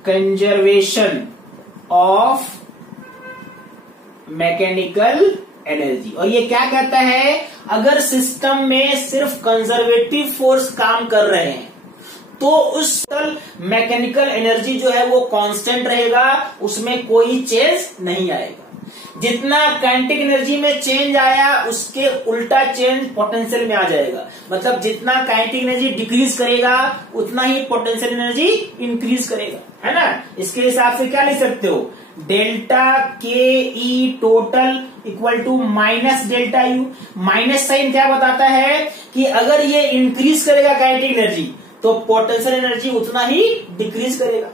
conservation of mechanical energy. और ये क्या कहता है, अगर सिस्टम में सिर्फ कंजर्वेटिव फोर्स काम कर रहे हैं तो उस मैकेनिकल एनर्जी जो है वो कांस्टेंट रहेगा, उसमें कोई चेंज नहीं आएगा। जितना काइनेटिक एनर्जी में चेंज आया उसके उल्टा चेंज पोटेंशियल में आ जाएगा। मतलब जितना काइनेटिक एनर्जी डिक्रीज करेगा उतना ही पोटेंशियल एनर्जी इंक्रीज करेगा, है ना। इसके हिसाब से क्या लिख सकते हो, delta K E total equal to minus delta U. Minus sign क्या बताता है कि अगर ये इंक्रीज करेगा काइनेटिक एनर्जी तो पोटेंशियल एनर्जी उतना ही डिक्रीज करेगा,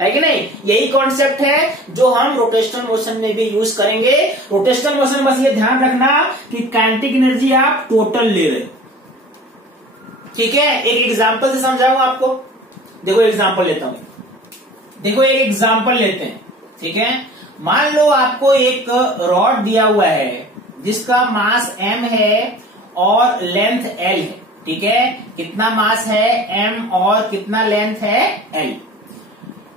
है कि नहीं। यही कॉन्सेप्ट है जो हम रोटेशनल मोशन में भी यूज करेंगे। रोटेशनल मोशन में बस ये ध्यान रखना कि काइनेटिक एनर्जी आप टोटल ले रहे, ठीक है। एक एग्जांपल से समझाऊंगा आपको। देखो एग्जांपल लेता हूं, देखो एक एग्जांपल लेते हैं, ठीक है। मान लो आपको एक रॉड दिया हुआ है जिसका मास m है और लेंथ l है, ठीक है। कितना मास है m और कितना लेंथ है l।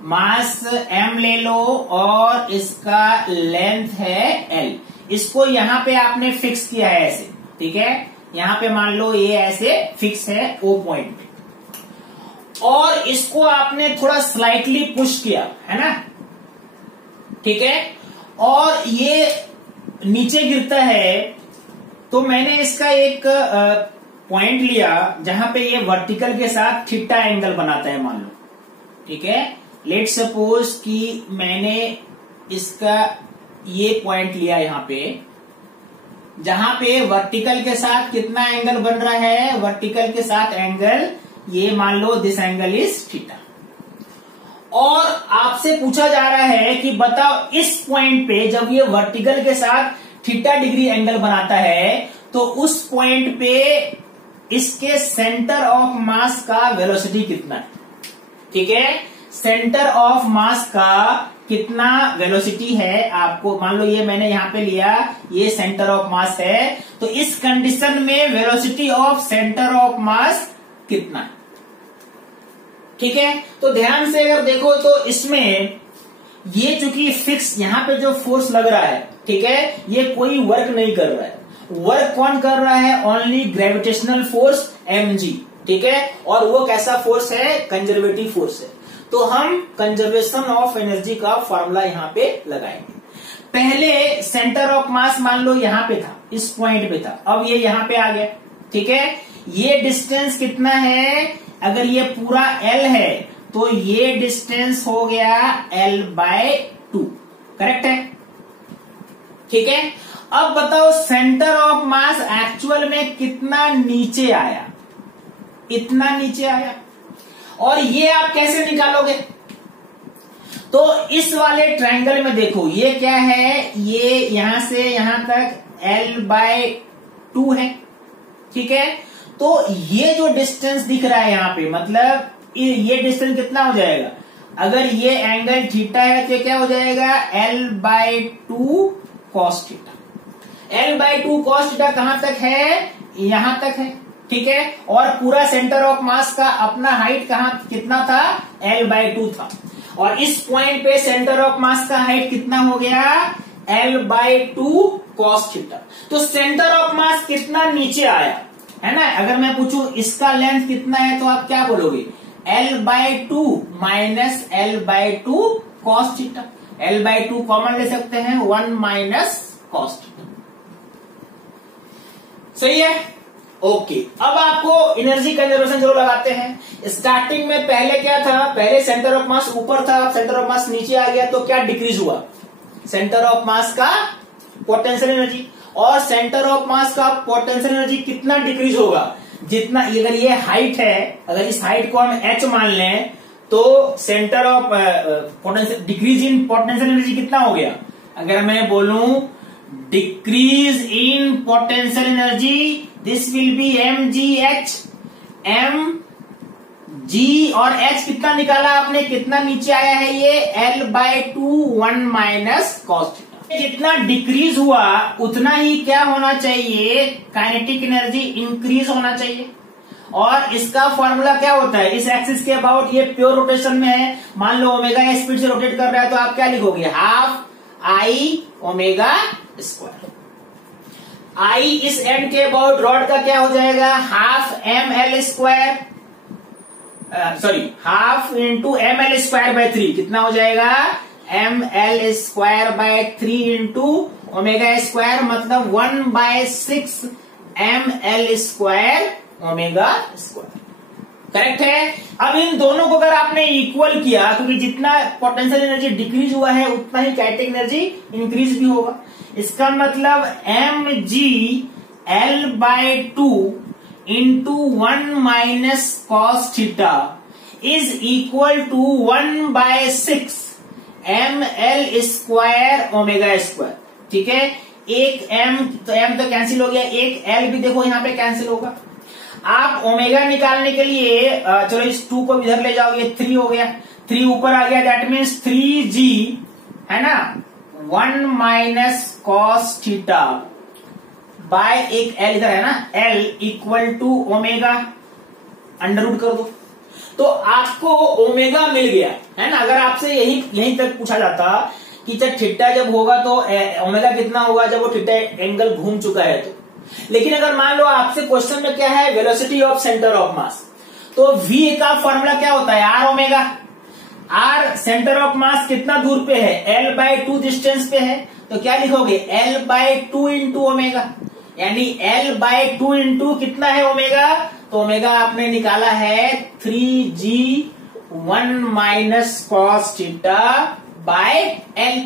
मास m ले लो और इसका लेंथ है l। इसको यहां पे आपने फिक्स किया है ऐसे, ठीक है, यहां पे मान लो ये ऐसे फिक्स है O पॉइंट पे, और इसको आपने थोड़ा स्लाइटली पुश किया है ना, ठीक है, और ये नीचे गिरता है, तो मैंने इसका एक पॉइंट लिया जहां पे ये वर्टिकल के साथ थीटा एंगल बनाता है मान लो, ठीक है। लेट सपोज कि मैंने इसका ये पॉइंट लिया यहां पे, जहां पे वर्टिकल के साथ कितना एंगल बन रहा है, वर्टिकल के साथ एंगल ये मान लो दिस एंगल इज थीटा, और आपसे पूछा जा रहा है कि बताओ इस पॉइंट पे जब ये वर्टिकल के साथ थीटा डिग्री एंगल बनाता है तो उस पॉइंट पे इसके सेंटर ऑफ मास का वेलोसिटी कितना है, ठीक है, सेंटर ऑफ मास का कितना वेलोसिटी है आपको, मान लो ये मैंने यहां पे लिया, ये सेंटर ऑफ मास है, तो इस कंडीशन में velocity of centre of mass कितना है, ठीक है। तो ध्यान से अगर देखो तो इसमें ये चूंकि फिक्स यहां पे जो फोर्स लग रहा है, ठीक है, ये कोई वर्क नहीं कर रहा है, वर्क कौन कर रहा है, ओनली ग्रेविटेशनल फोर्स mg, ठीक है, और वो कैसा फोर्स है, कंजर्वेटिव फोर्स है। तो हम कंजर्वेशन ऑफ एनर्जी का फॉर्मूला यहां पे लगाएंगे। पहले सेंटर ऑफ मास मान लो यहां पे था, इस पॉइंट पे था, अब ये यहां पे आ गया, ठीक है, ये डिस्टेंस कितना है, अगर ये पूरा L है तो ये डिस्टेंस हो गया L/2, करेक्ट है, ठीक है। अब बताओ सेंटर ऑफ मास एक्चुअल में कितना नीचे आया, इतना नीचे आया, और ये आप कैसे निकालोगे, तो इस वाले ट्रायंगल में देखो ये क्या है, ये यहां से यहां तक L/2 है, ठीक है, तो ये जो डिस्टेंस दिख रहा है यहां पे, मतलब ये डिस्टेंस कितना हो जाएगा, अगर ये एंगल थीटा है तो क्या हो जाएगा, L/2 cos theta, L/2 cos theta कहां तक है, यहां तक है, ठीक है, और पूरा सेंटर ऑफ मास का अपना हाइट कहां कितना था, L/2 था, और इस पॉइंट पे सेंटर ऑफ मास का हाइट कितना हो गया, L/2 cos थीटा। तो सेंटर ऑफ मास कितना नीचे आया है ना, अगर मैं पूछूं इसका लेंथ कितना है तो आप क्या बोलोगे, L/2 minus L/2 cos theta, L/2 common ले सकते हैं, 1 माइनस cos थीटा, सही है, ओके। अब आपको एनर्जी कंजर्वेशन जो लगाते हैं, स्टार्टिंग में पहले क्या था, पहले सेंटर ऑफ मास ऊपर था, अब सेंटर ऑफ मास नीचे आ गया, तो क्या डिक्रीज हुआ, सेंटर ऑफ मास का पोटेंशियल एनर्जी, और सेंटर ऑफ मास का पोटेंशियल एनर्जी कितना डिक्रीज होगा, जितना, अगर ये हाइट है, अगर इस हाइट को हम h मान लें तो centre of potential decrease in potential energy कितना हो गया, अगर मैं बोलूं decrease in potential energy, this will be mgh, mg और h कितना निकाला आपने, कितना नीचे आया है ये L/2 1 माइनस cos थीटा। जितना डिक्रीज हुआ उतना ही क्या होना चाहिए, काइनेटिक एनर्जी इंक्रीज होना चाहिए, और इसका फॉर्मूला क्या होता है, इस एक्सिस के अबाउट ये प्योर रोटेशन में है, मान लो ओमेगा स्पीड से रोटेट कर रहा है, तो आप क्या लिखोगे, half I omega square, I इस एंड के अबाउट रॉड का क्या हो जाएगा, half ml square, sorry half into ml²/3 कितना हो जाएगा, ml²/3 इंटू ओमेगा स्क्वायर, मतलब 1/6 ml² ओमेगा स्क्वायर, करेक्ट है। अब इन दोनों को अगर आपने इक्वल किया, क्योंकि जितना पोटेंशियल एनर्जी डिक्रीज हुआ है उतना ही काइनेटिक एनर्जी इंक्रीज भी होगा, इसका मतलब mg L/2 into 1 minus cos theta is equal to 1/6 ml² omega square, ठीक है, एक m तो कैंसिल हो गया, एक l भी देखो यहां पे कैंसिल होगा। आप ओमेगा निकालने के लिए चलो इस 2 को इधर ले जाओ, ये 3 हो गया, 3 ऊपर आ गया, दैट मीन्स 3g है ना, 1 माइनस cos थीटा बाय एक l इधर है ना, l equal to omega, under root कर दो, तो आपको ओमेगा मिल गया है ना। अगर आपसे यहीं तक पूछा जाता कि जब थीटा जब होगा तो ओमेगा कितना होगा जब वो थीटा एंगल घूम चुका है तो। लेकिन अगर मान लो आपसे क्वेश्चन में क्या है, velocity of centre of mass, तो v का फॉर्मूला क्या होता है, r omega. R centre of mass कितना दूर पे है, L/2 डिस्टेंस पे है, तो क्या लिखोगे, L/2 इंटू ओमेगा, यानी L/2 इंटू कितना है ओमेगा, तो ओमेगा आपने निकाला है 3g1 minus cos theta by L।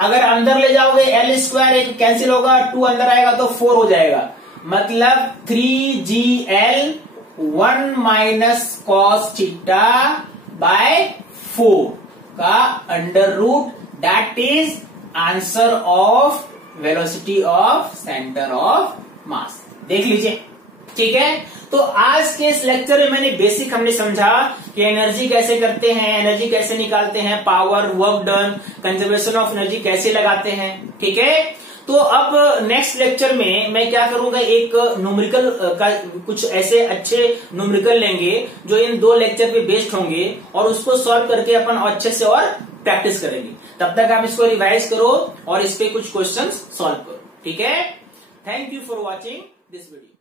अगर अंदर ले जाओगे L² एक कैंसिल होगा, 2 अंदर आएगा तो 4 हो जाएगा, मतलब 3gl1 minus cos theta by 4 का under root, that is answer of velocity of centre of mass. देख लीजिए, ठीक है। तो आज के इस लेक्चर में मैंने बेसिक हमने समझा कि एनर्जी कैसे करते हैं, एनर्जी कैसे निकालते हैं, power, work done, conservation of energy कैसे लगाते हैं, ठीक है। तो अब नेक्स्ट लेक्चर में मैं क्या करूंगा, एक न्यूमेरिकल का कुछ ऐसे अच्छे न्यूमेरिकल लेंगे जो इन 2 लेक्चर पे बेस्ड होंगे और उसको सॉल्व करके अपन अच्छे से और प्रैक्टिस करेंगे। तब तक आप इसको रिवाइज करो और इस पे कुछ क्वेश्चंस सॉल्व करो, ठीक है। Thank you for watching this video.